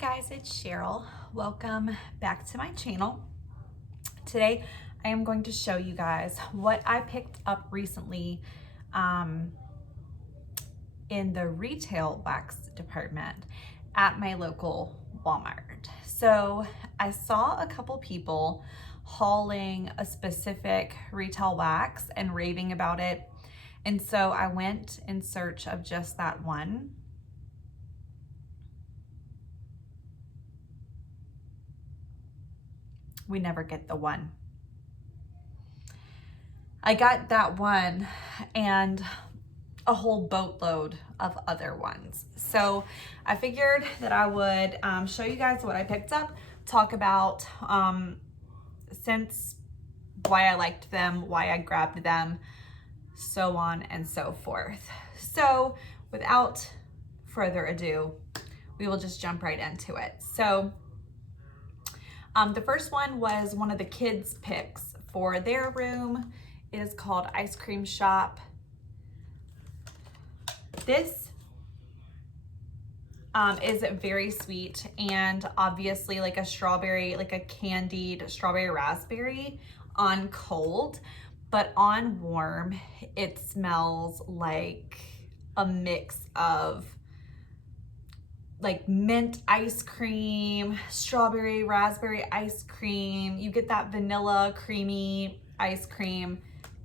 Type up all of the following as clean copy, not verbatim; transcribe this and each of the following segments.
guys, it's Cheryl. Welcome back to my channel. Today I am going to show you guys what I picked up recently in the retail wax department at my local Walmart. So I saw a couple people hauling a specific retail wax and raving about it. And so I went in search of just that one. We never get the one. I got that one and a whole boatload of other ones. So I figured that I would show you guys what I picked up, talk about scents, why I liked them, why I grabbed them, so on and so forth. So without further ado, we will just jump right into it. So the first one was one of the kids' picks for their room. It is called Ice Cream Shop. This is very sweet and obviously like a strawberry, like a candied strawberry raspberry on cold, but on warm, it smells like a mix of like mint ice cream, strawberry, raspberry ice cream. You get that vanilla creamy ice cream.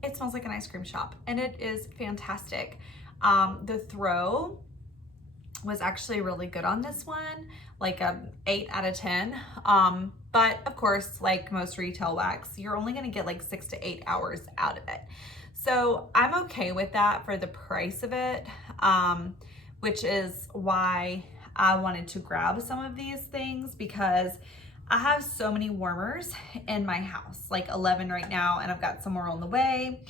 It smells like an ice cream shop and it is fantastic. The throw was actually really good on this one, like a 8 out of 10. But of course, like most retail wax, you're only gonna get like 6 to 8 hours out of it. So I'm okay with that for the price of it, which is why I wanted to grab some of these things, because I have so many warmers in my house, like 11 right now, and I've got some more on the way.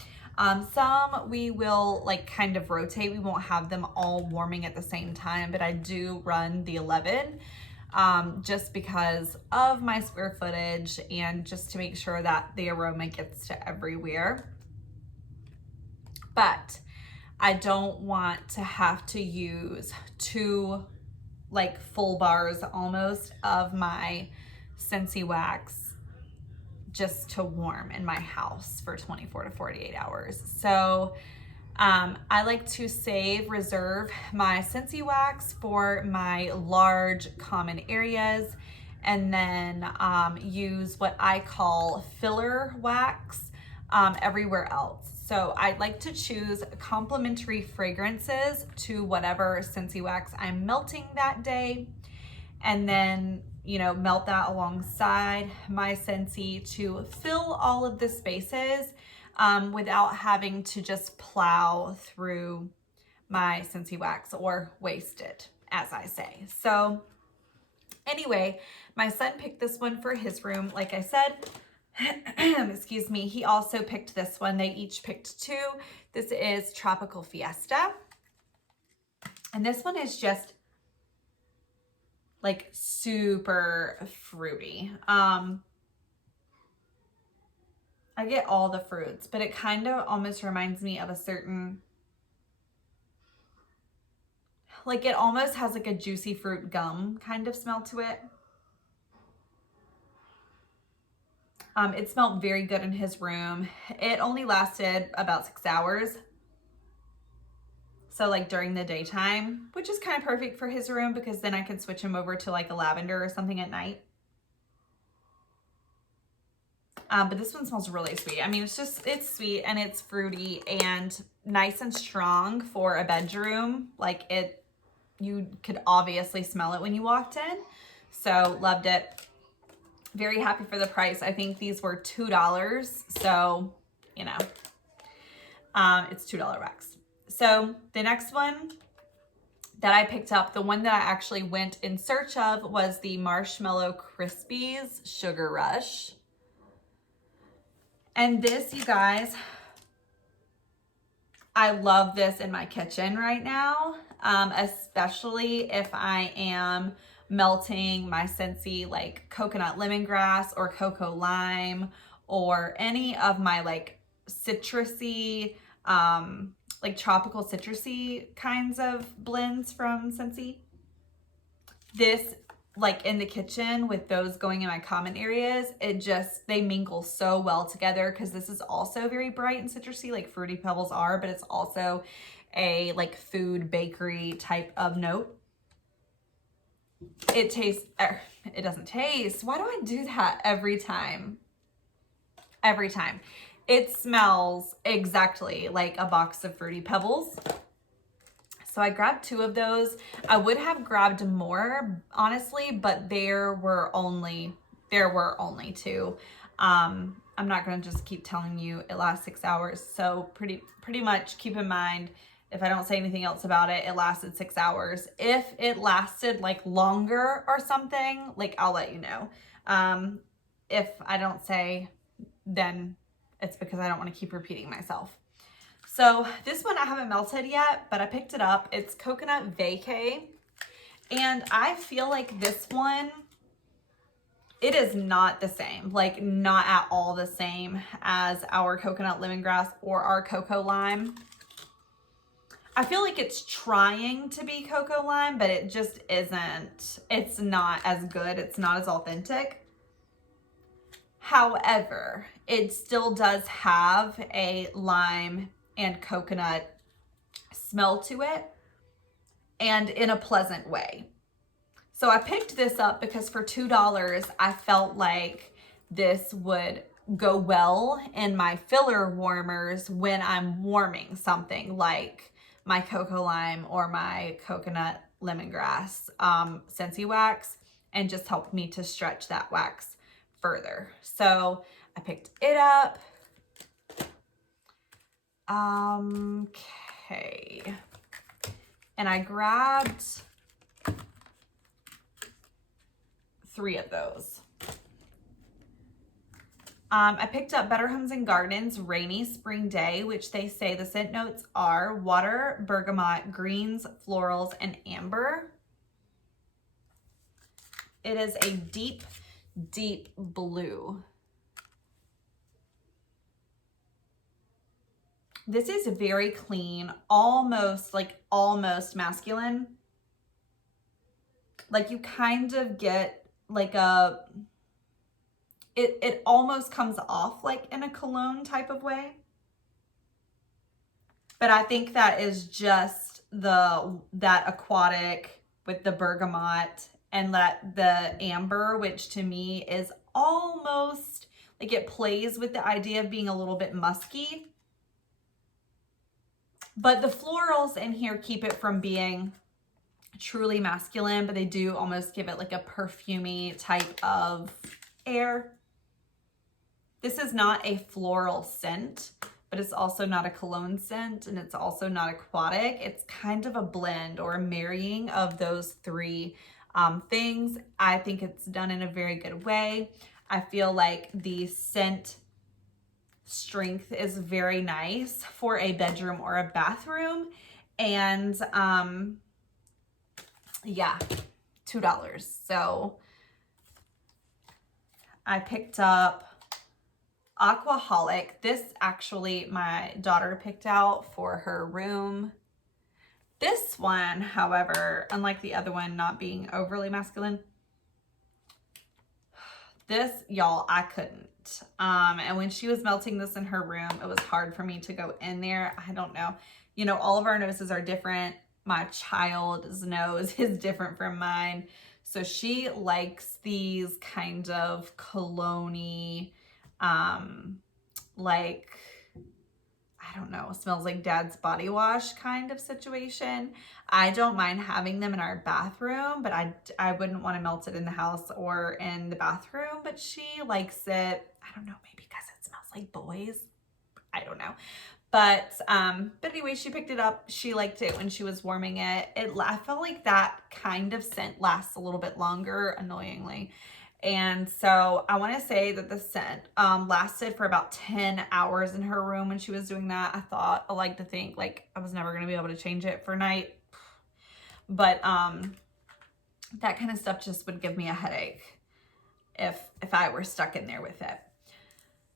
Some we will like kind of rotate. We won't have them all warming at the same time, but I do run the 11 just because of my square footage and just to make sure that the aroma gets to everywhere. But I don't want to have to use 2 like full bars almost of my Scentsy wax just to warm in my house for 24 to 48 hours. So I like to reserve my Scentsy wax for my large common areas, and then use what I call filler wax everywhere else. So I like to choose complementary fragrances to whatever Scentsy wax I'm melting that day, and then, you know, melt that alongside my Scentsy to fill all of the spaces without having to just plow through my Scentsy wax or waste it, as I say. So anyway, my son picked this one for his room, like I said. Excuse me, he also picked this one. They each picked 2. This is Tropical Fiesta. And this one is just like super fruity. I get all the fruits, but it kind of almost reminds me of a certain, like it almost has like a juicy fruit gum kind of smell to it. It smelled very good in his room. It only lasted about 6 hours. So like during the daytime, which is kind of perfect for his room because then I can switch him over to like a lavender or something at night. But this one smells really sweet. I mean, it's sweet and it's fruity and nice and strong for a bedroom. Like you could obviously smell it when you walked in. So loved it. Very happy for the price. I think these were $2. So, you know, it's $2 wax. So the next one that I picked up, the one that I actually went in search of, was the Marshmallow Crispies Sugar Rush. And this, you guys, I love this in my kitchen right now, especially if I am melting my Scentsy like coconut lemongrass or cocoa lime or any of my like citrusy, like tropical citrusy kinds of blends from Scentsy. This like in the kitchen with those going in my common areas, they mingle so well together, because this is also very bright and citrusy like Fruity Pebbles are, but it's also a like food bakery type of note. It tastes, it doesn't taste. Why do I do that every time? Every time. It smells exactly like a box of Fruity Pebbles. So I grabbed 2 of those. I would have grabbed more, honestly, but there were only 2. I'm not going to just keep telling you it lasts 6 hours. So pretty much keep in mind, if I don't say anything else about it, it lasted 6 hours. If it lasted like longer or something, like I'll let you know. If I don't say, then it's because I don't want to keep repeating myself. So this one I haven't melted yet, but I picked it up. It's Coconut Vacay. And I feel like this one, it is not the same, like not at all the same as our coconut lemongrass or our cocoa lime. I feel like it's trying to be cocoa lime, but it just isn't. It's not as good. It's not as authentic. However, it still does have a lime and coconut smell to it, and in a pleasant way. So I picked this up because for $2, I felt like this would go well in my filler warmers when I'm warming something like my cocoa lime or my coconut lemongrass Scentsy wax, and just helped me to stretch that wax further. So I picked it up. Okay. And I grabbed 3 of those. I picked up Better Homes and Gardens Rainy Spring Day, which they say the scent notes are water, bergamot, greens, florals, and amber. It is a deep, deep blue. This is very clean, almost masculine. Like you kind of get like it almost comes off like in a cologne type of way. But I think that is just that aquatic with the bergamot and the amber, which to me is almost like it plays with the idea of being a little bit musky. But the florals in here keep it from being truly masculine, but they do almost give it like a perfumey type of air. This is not a floral scent, but it's also not a cologne scent, and it's also not aquatic. It's kind of a blend or a marrying of those 3 things. I think it's done in a very good way. I feel like the scent strength is very nice for a bedroom or a bathroom. And yeah, $2. So I picked up Aquaholic. This actually my daughter picked out for her room. This one, however, unlike the other one not being overly masculine, this, y'all, I couldn't. And when she was melting this in her room, it was hard for me to go in there. I don't know. You know, all of our noses are different. My child's nose is different from mine. So she likes these kind of cologne-y, like, I don't know, smells like dad's body wash kind of situation. I don't mind having them in our bathroom, but I wouldn't want to melt it in the house or in the bathroom, but she likes it. I don't know, maybe because it smells like boys. I don't know. But anyway, she picked it up. She liked it when she was warming it. I felt like that kind of scent lasts a little bit longer, annoyingly. And so I want to say that the scent lasted for about 10 hours in her room when she was doing that. I like to think like I was never going to be able to change it for night. But that kind of stuff just would give me a headache if I were stuck in there with it.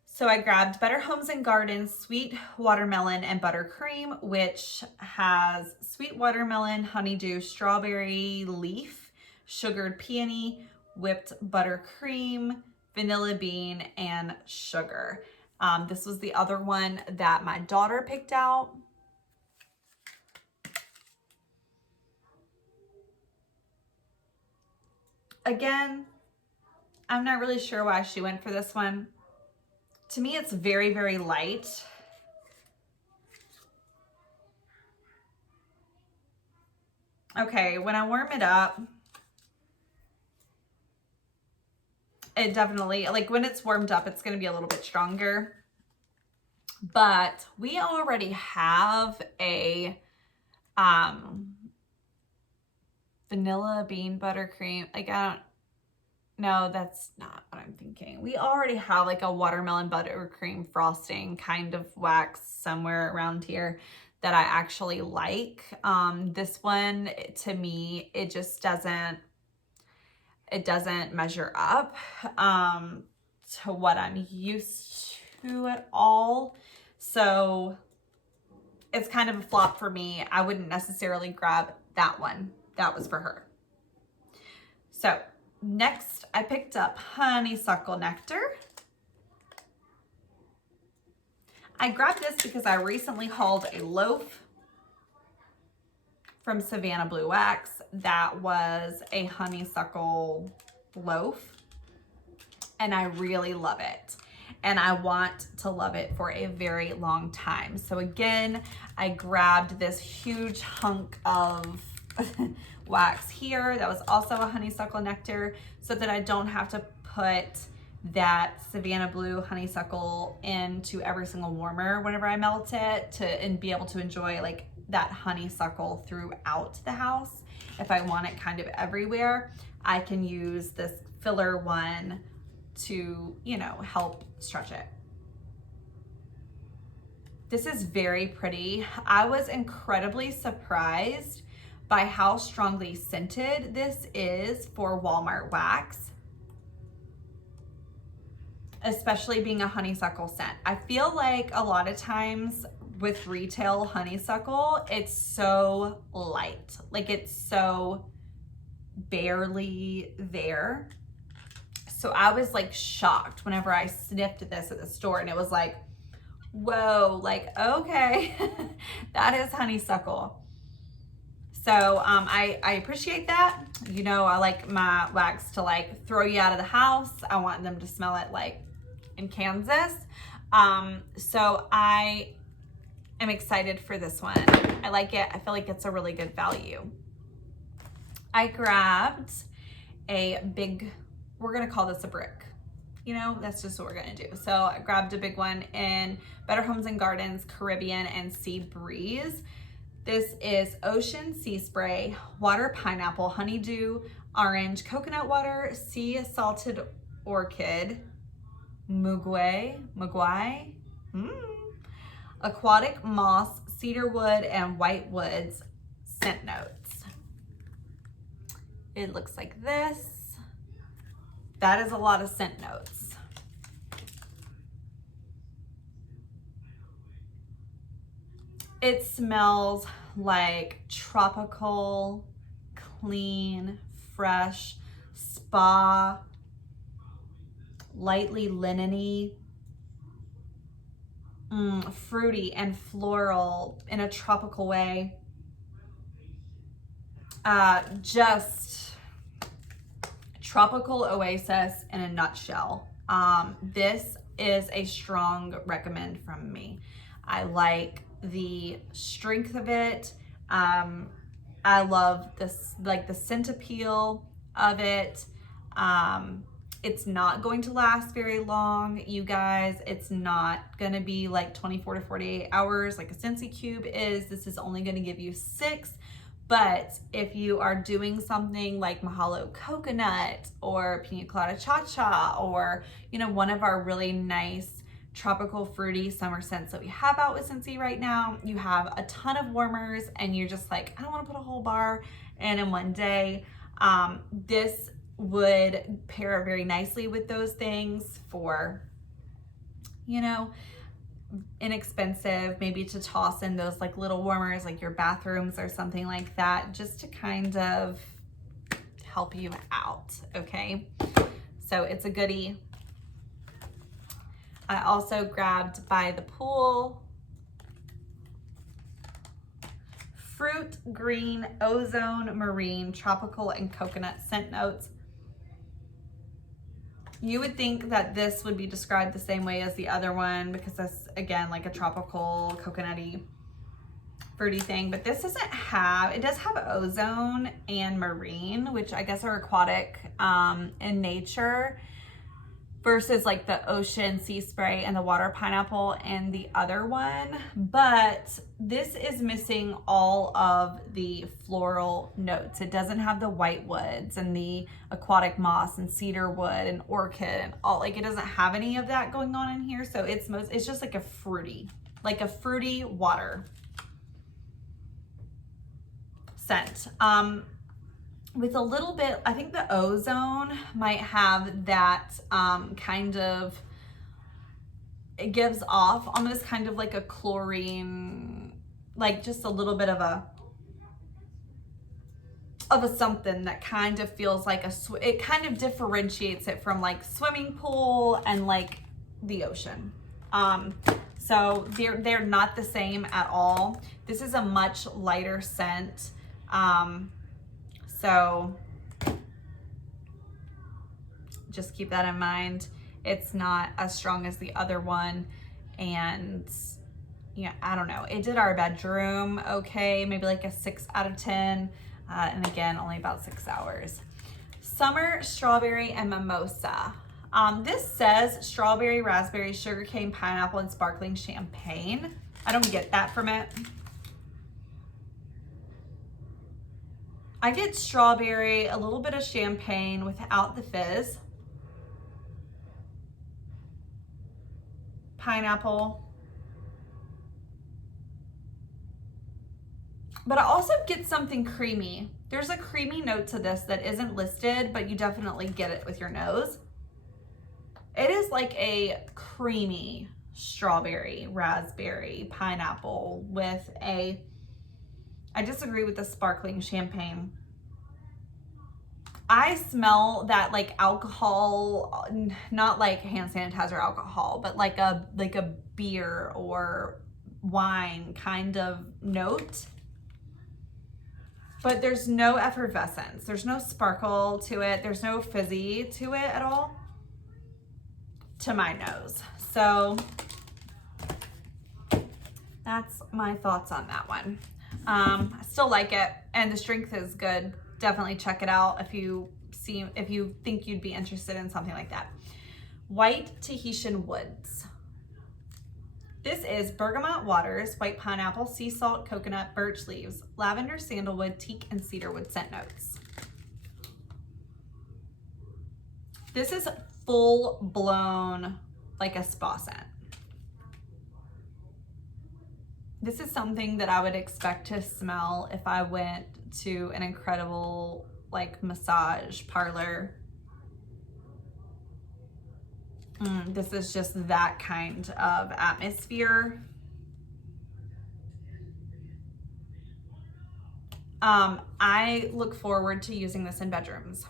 So I grabbed Better Homes and Gardens Sweet Watermelon and Buttercream, which has sweet watermelon, honeydew, strawberry leaf, sugared peony, whipped buttercream, vanilla bean, and sugar. This was the other one that my daughter picked out. Again, I'm not really sure why she went for this one. To me, it's very, very light. Okay, when I warm it up, it definitely, like when it's warmed up, it's going to be a little bit stronger. But we already have a vanilla bean buttercream. Like, I don't, no, that's not what I'm thinking. We already have like a watermelon buttercream frosting kind of wax somewhere around here that I actually like. This one, to me, it just doesn't measure up to what I'm used to at all. So it's kind of a flop for me. I wouldn't necessarily grab that one. That was for her. So next I picked up Honeysuckle Nectar. I grabbed this because I recently hauled a loaf from Savannah Blue Wax that was a honeysuckle loaf, and I really love it. And I want to love it for a very long time. So again, I grabbed this huge hunk of wax here that was also a honeysuckle nectar so that I don't have to put that Savannah Blue honeysuckle into every single warmer whenever I melt it, and be able to enjoy like that honeysuckle throughout the house. If I want it kind of everywhere, I can use this filler one to, you know, help stretch it. This is very pretty. I was incredibly surprised by how strongly scented this is for Walmart wax, especially being a honeysuckle scent. I feel like a lot of times with retail honeysuckle, it's so light, like it's so barely there. So I was like shocked whenever I sniffed this at the store, and it was like, whoa, like, okay, that is honeysuckle. So I appreciate that. You know, I like my wax to like throw you out of the house. I want them to smell it like in Kansas. So I am excited for this one. I like it. I feel like it's a really good value. I grabbed a big, we're gonna call this a brick. You know, that's just what we're gonna do. So I grabbed a big one in Better Homes and Gardens, Caribbean, and Sea Breeze. This is Ocean Sea Spray, Water Pineapple, Honeydew, Orange, Coconut Water, Sea Salted Orchid, Mugwai, Aquatic Moss, Cedarwood, and White Woods scent notes. It looks like this. That is a lot of scent notes. It smells like tropical, clean, fresh, spa, lightly linen-y, fruity and floral in a tropical way. Just tropical oasis in a nutshell. This is a strong recommend from me. I like the strength of it. I love this, like the scent appeal of it. It's not going to last very long, you guys. It's not gonna be like 24 to 48 hours like a Scentsy Cube is. This is only gonna give you 6. But if you are doing something like Mahalo Coconut or Pina Colada Cha-Cha, or, you know, one of our really nice tropical fruity summer scents that we have out with Scentsy right now, you have a ton of warmers and you're just like, I don't want to put a whole bar in one day. This would pair very nicely with those things for, you know, inexpensive, maybe to toss in those like little warmers, like your bathrooms or something like that, just to kind of help you out, okay? So it's a goodie. I also grabbed By the Pool, Fruit Green, Ozone Marine, Tropical and Coconut Scent Notes. You would think that this would be described the same way as the other one because that's, again, like a tropical, coconutty, fruity thing. But this doesn't have, it does have ozone and marine, which I guess are aquatic in nature, versus like the ocean sea spray and the water pineapple and the other one. But this is missing all of the floral notes. It doesn't have the white woods and the aquatic moss and cedar wood and orchid and all, like it doesn't have any of that going on in here. So it's just like a fruity water scent. With a little bit, I think the ozone might have that kind of, it gives off almost kind of like a chlorine, like just a little bit of a something that kind of feels like it kind of differentiates it from like swimming pool and like the ocean. So they're not the same at all. This is a much lighter scent. So just keep that in mind. It's not as strong as the other one. And yeah, I don't know. It did our bedroom okay, maybe like a 6 out of 10. And again, only about 6 hours. Summer Strawberry and Mimosa. This says strawberry, raspberry, sugarcane, pineapple, and sparkling champagne. I don't get that from it. I get strawberry, a little bit of champagne without the fizz, pineapple, but I also get something creamy. There's a creamy note to this that isn't listed, but you definitely get it with your nose. It is like a creamy strawberry, raspberry, pineapple with a, I disagree with the sparkling champagne. I smell that like alcohol, not like hand sanitizer alcohol, but like a beer or wine kind of note. But there's no effervescence. There's no sparkle to it. There's no fizzy to it at all, to my nose. So that's my thoughts on that one. I still like it, and the strength is good. Definitely check it out if you think you'd be interested in something like that. White Tahitian Woods. This is Bergamot Waters, white pineapple, sea salt, coconut, birch leaves, lavender, sandalwood, teak, and cedarwood scent notes. This is full blown like a spa scent. This is something that I would expect to smell if I went to an incredible like massage parlor. This is just that kind of atmosphere. I look forward to using this in bedrooms.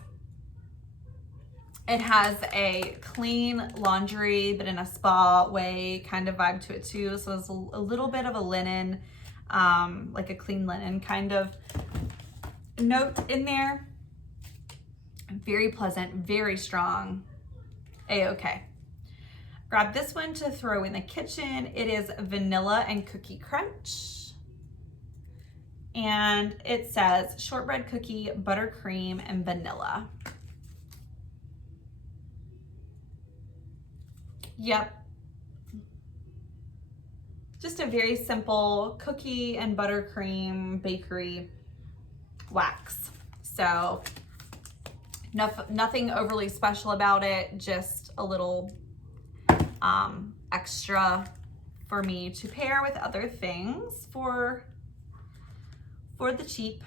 It has a clean laundry, but in a spa way kind of vibe to it too. So it's a little bit of a linen, like a clean linen kind of note in there. Very pleasant, very strong. A-okay. Grab this one to throw in the kitchen. It is Vanilla and Cookie Crunch. And it says shortbread cookie, buttercream, and vanilla. Yep. Just a very simple cookie and buttercream bakery wax. So nothing overly special about it, just a little extra for me to pair with other things for the cheap.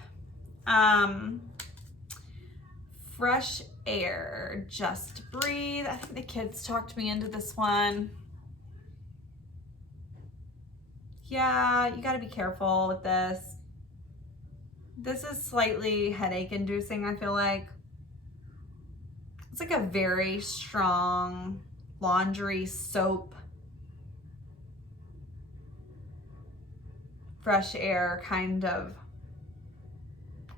Fresh Air, Just Breathe. I think the kids talked me into this one. Yeah, you gotta be careful with this. This is slightly headache inducing, I feel like. It's like a very strong laundry soap, fresh air kind of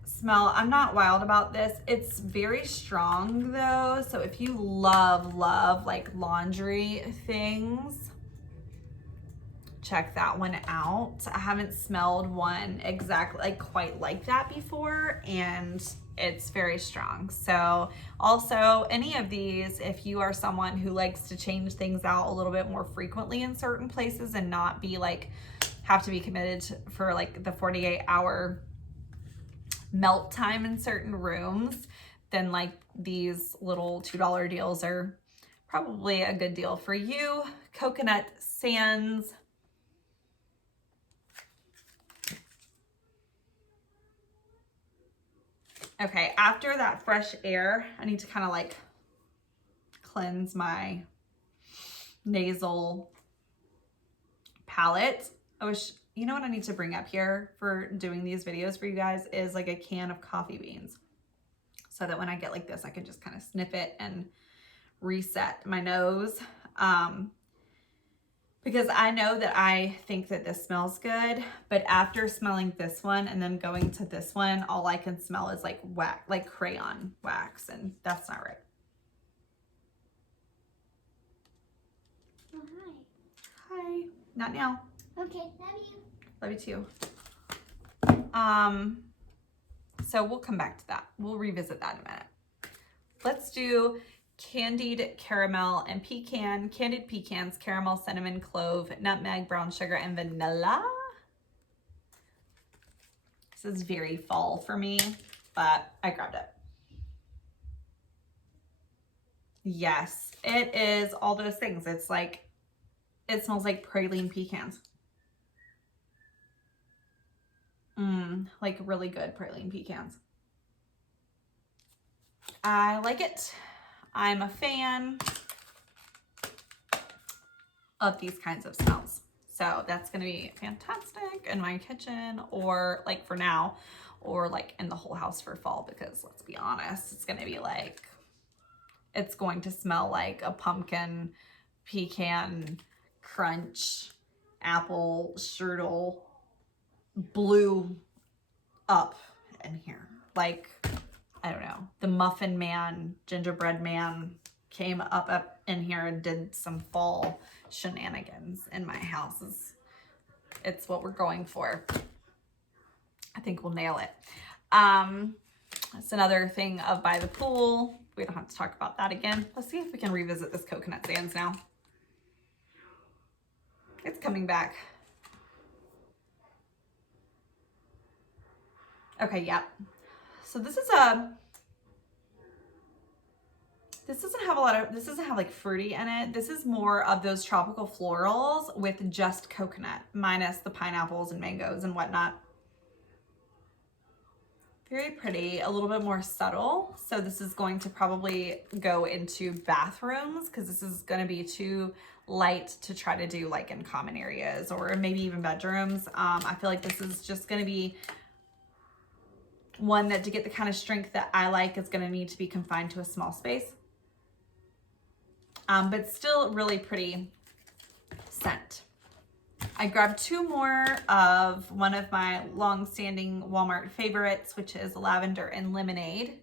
smell. I'm not wild about this. It's very strong though. So if you love like laundry things, check that one out. I haven't smelled one exactly like quite like that before, and it's very strong. So also any of these, if you are someone who likes to change things out a little bit more frequently in certain places and not be like, have to be committed for like the 48-hour melt time in certain rooms, then like these little $2 deals are probably a good deal for you. Coconut Sands. Okay, after that fresh air, I need to kind of like cleanse my nasal palette. I wish, you know what I need to bring up here for doing these videos for you guys is like a can of coffee beans, so that when I get like this, I can just kind of sniff it and reset my nose. Because I know that I think that this smells good, but after smelling this one and then going to this one, all I can smell is like wax, like crayon wax, and that's not right. Oh, hi. Hi. Not now. Okay, love you. Love you too. So we'll come back to that. We'll revisit that in a minute. Let's do Candied Caramel and Pecan, Candied Pecans, Caramel, Cinnamon, Clove, Nutmeg, Brown Sugar, and Vanilla. This is very fall for me, but I grabbed it. Yes, it is all those things. It's like, it smells like praline pecans. Like really good praline pecans. I like it. I'm a fan of these kinds of smells. So that's gonna be fantastic in my kitchen, or like for now, or like in the whole house for fall, because let's be honest, it's gonna be like, it's going to smell like a pumpkin pecan crunch apple strudel blew up in here. Like, I don't know, the muffin man, gingerbread man came up in here and did some fall shenanigans in my house. It's what we're going for. I think we'll nail it. That's another thing of by the pool. We don't have to talk about that again. Let's see if we can revisit this Coconut Sands now. It's coming back. Okay, yeah. So this doesn't have like fruity in it. This is more of those tropical florals with just coconut, minus the pineapples and mangoes and whatnot. Very pretty, a little bit more subtle. So this is going to probably go into bathrooms, because this is going to be too light to try to do like in common areas or maybe even bedrooms. I feel like this is just going to be one that, to get the kind of strength that I like, is going to need to be confined to a small space. But still really pretty scent. I grabbed two more of one of my long-standing Walmart favorites, which is Lavender and Lemonade.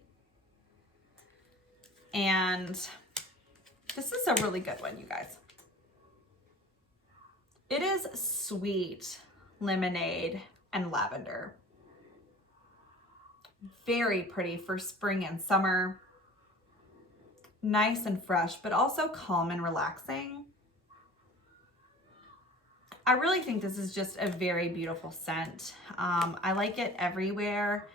And this is a really good one, you guys. It is sweet lemonade and lavender. Very pretty for spring and summer. Nice and fresh, but also calm and relaxing. I really think this is just a very beautiful scent. I like it everywhere.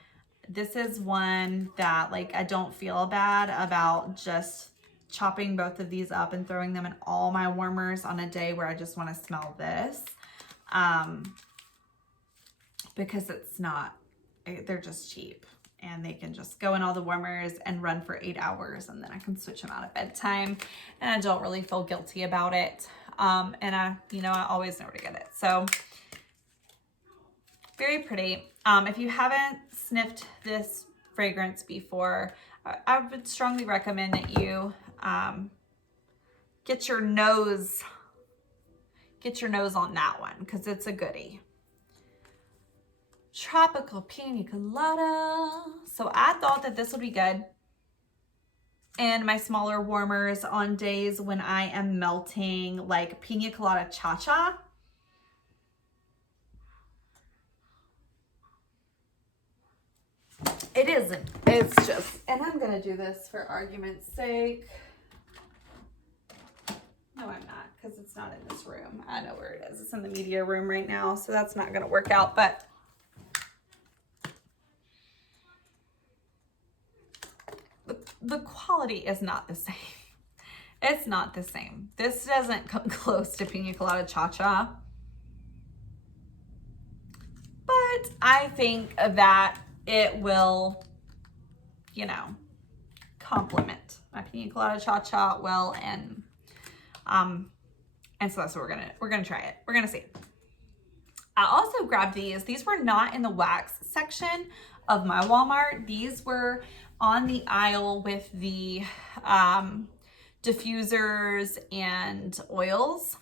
This is one that, like, I don't feel bad about just chopping both of these up and throwing them in all my warmers on a day where I just want to smell this. Because it's not, they're just cheap. And they can just go in all the warmers and run for 8 hours, and then I can switch them out at bedtime, and I don't really feel guilty about it. And I always know where to get it. So very pretty. If you haven't sniffed this fragrance before, I would strongly recommend that you get your nose on that one because it's a goodie. Tropical Pina Colada. So I thought that this would be good. And my smaller warmers on days when I am melting like Pina Colada Cha-Cha. It isn't. It's just, and I'm going to do this for argument's sake. No, I'm not, because it's not in this room. I know where it is. It's in the media room right now, so that's not going to work out, but the quality is not the same. It's not the same. This doesn't come close to Pina Colada Cha-Cha. But I think that it will, you know, complement my Pina Colada Cha-Cha well, and so that's what we're gonna try it. We're gonna see. I also grabbed these. These were not in the wax section of my Walmart. These were on the aisle with the diffusers and oils.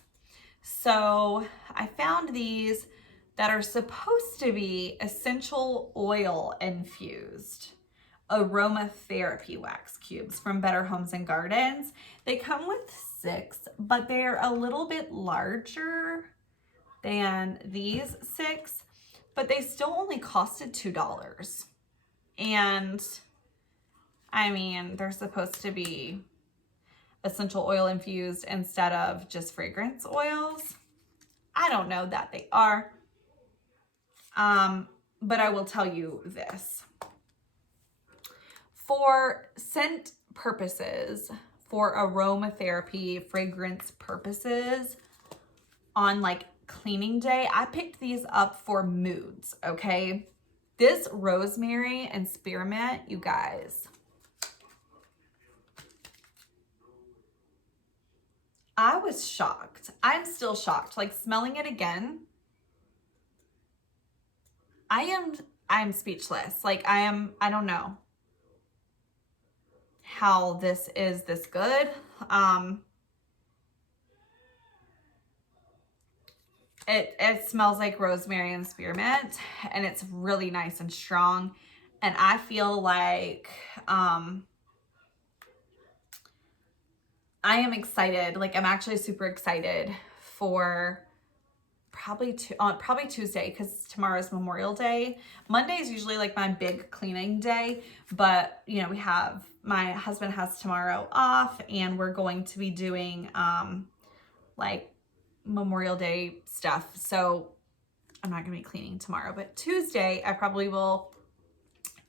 So I found these that are supposed to be essential oil infused aromatherapy wax cubes from Better Homes and Gardens. They come with 6, but they're a little bit larger than these 6, but they still only costed $2. And I mean, they're supposed to be essential oil infused instead of just fragrance oils. I don't know that they are. But I will tell you this. For scent purposes, for aromatherapy, fragrance purposes, on like cleaning day, I picked these up for moods, okay? This Rosemary and Spearmint, you guys, I was shocked. I'm still shocked. Like smelling it again, I'm speechless. Like I don't know how this is this good. It smells like rosemary and spearmint, and it's really nice and strong. And I feel like I am excited. Like I'm actually super excited for probably Tuesday, because tomorrow's Memorial Day. Monday is usually like my big cleaning day, but you know, my husband has tomorrow off, and we're going to be doing like Memorial Day stuff. So I'm not gonna be cleaning tomorrow, but Tuesday I probably will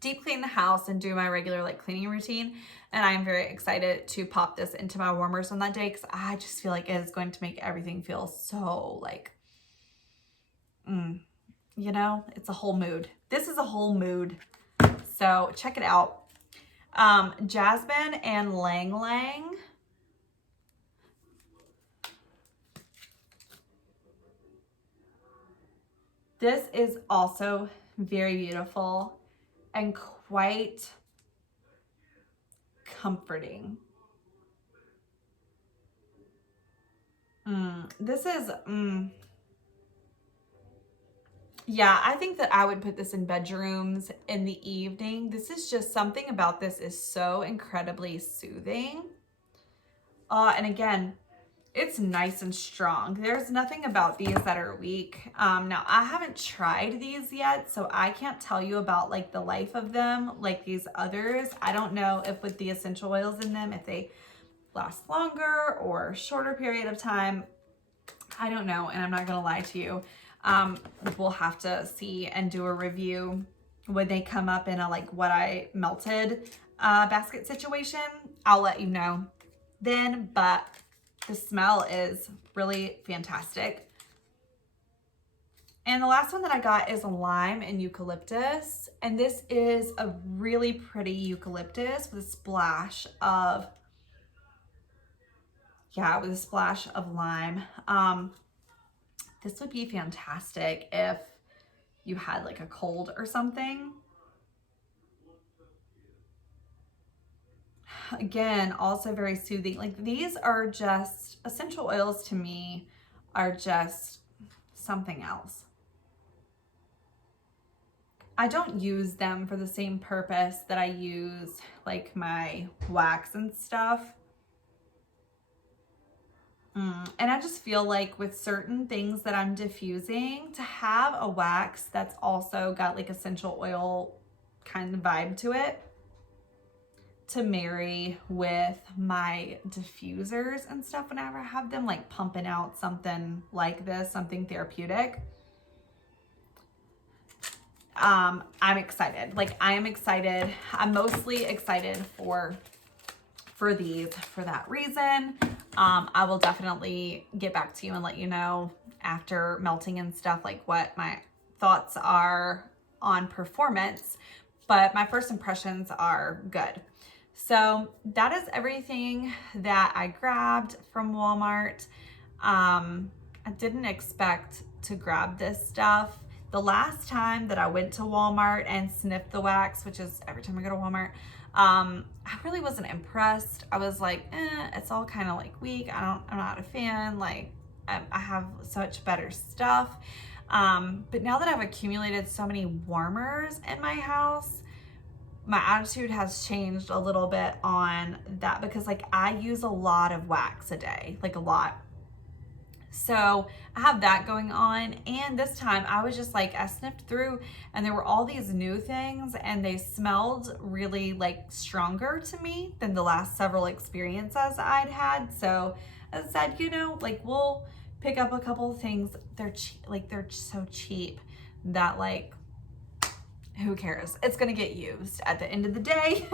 deep clean the house and do my regular like cleaning routine. And I'm very excited to pop this into my warmers on that day, because I just feel like it is going to make everything feel so like, you know, it's a whole mood. This is a whole mood. So check it out. Jasmine and Lang Lang. This is also very beautiful and quite comforting. This is, yeah, I think that I would put this in bedrooms in the evening. This is just something about this is so incredibly soothing. And again, it's nice and strong. There's nothing about these that are weak. Now I haven't tried these yet, so I can't tell you about like the life of them like these others. I don't know if with the essential oils in them, if they last longer or shorter period of time. I don't know, and I'm not gonna lie to you. We'll have to see and do a review when they come up in a like what I melted basket situation. I'll let you know then, but the smell is really fantastic. And the last one that I got is lime and eucalyptus. And this is a really pretty eucalyptus with a splash of, yeah, with a splash of lime. This would be fantastic if you had like a cold or something. again, also very soothing. Like these are just, essential oils to me are just something else. I don't use them for the same purpose that I use like my wax and stuff. And I just feel like with certain things that I'm diffusing, to have a wax that's also got like essential oil kind of vibe to it, to marry with my diffusers and stuff whenever I have them like pumping out something like this, something therapeutic. I'm excited. Like I am excited. I'm mostly excited for these for that reason. I will definitely get back to you and let you know after melting and stuff, like what my thoughts are on performance, but my first impressions are good. So that is everything that I grabbed from Walmart. I didn't expect to grab this stuff. The last time that I went to Walmart and sniffed the wax, which is every time I go to Walmart, I really wasn't impressed. I was like, it's all kind of like weak. I'm not a fan. Like I have such better stuff. But now that I've accumulated so many warmers in my house, my attitude has changed a little bit on that, because like I use a lot of wax a day, like a lot. So I have that going on. And this time I was just like, I sniffed through and there were all these new things and they smelled really like stronger to me than the last several experiences I'd had. So I said, you know, like we'll pick up a couple of things. They're cheap, like they're so cheap that like, who cares? It's gonna get used at the end of the day.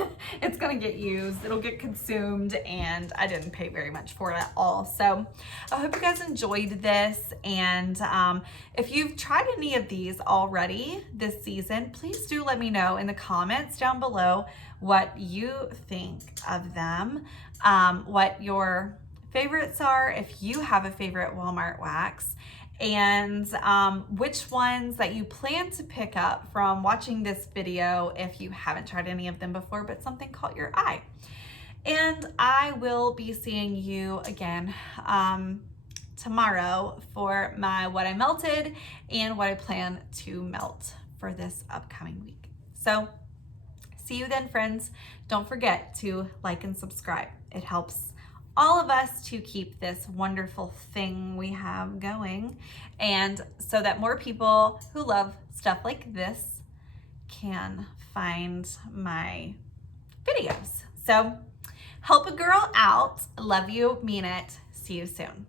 It's gonna get used, it'll get consumed, and I didn't pay very much for it at all. So I hope you guys enjoyed this. And if you've tried any of these already this season, please do let me know in the comments down below what you think of them, what your favorites are, if you have a favorite Walmart wax, and which ones that you plan to pick up from watching this video if you haven't tried any of them before, but something caught your eye. And I will be seeing you again tomorrow for my what I melted and what I plan to melt for this upcoming week. So see you then, friends. Don't forget to like and subscribe. It helps all of us to keep this wonderful thing we have going, and so that more people who love stuff like this can find my videos. So help a girl out. Love you, mean it. See you soon.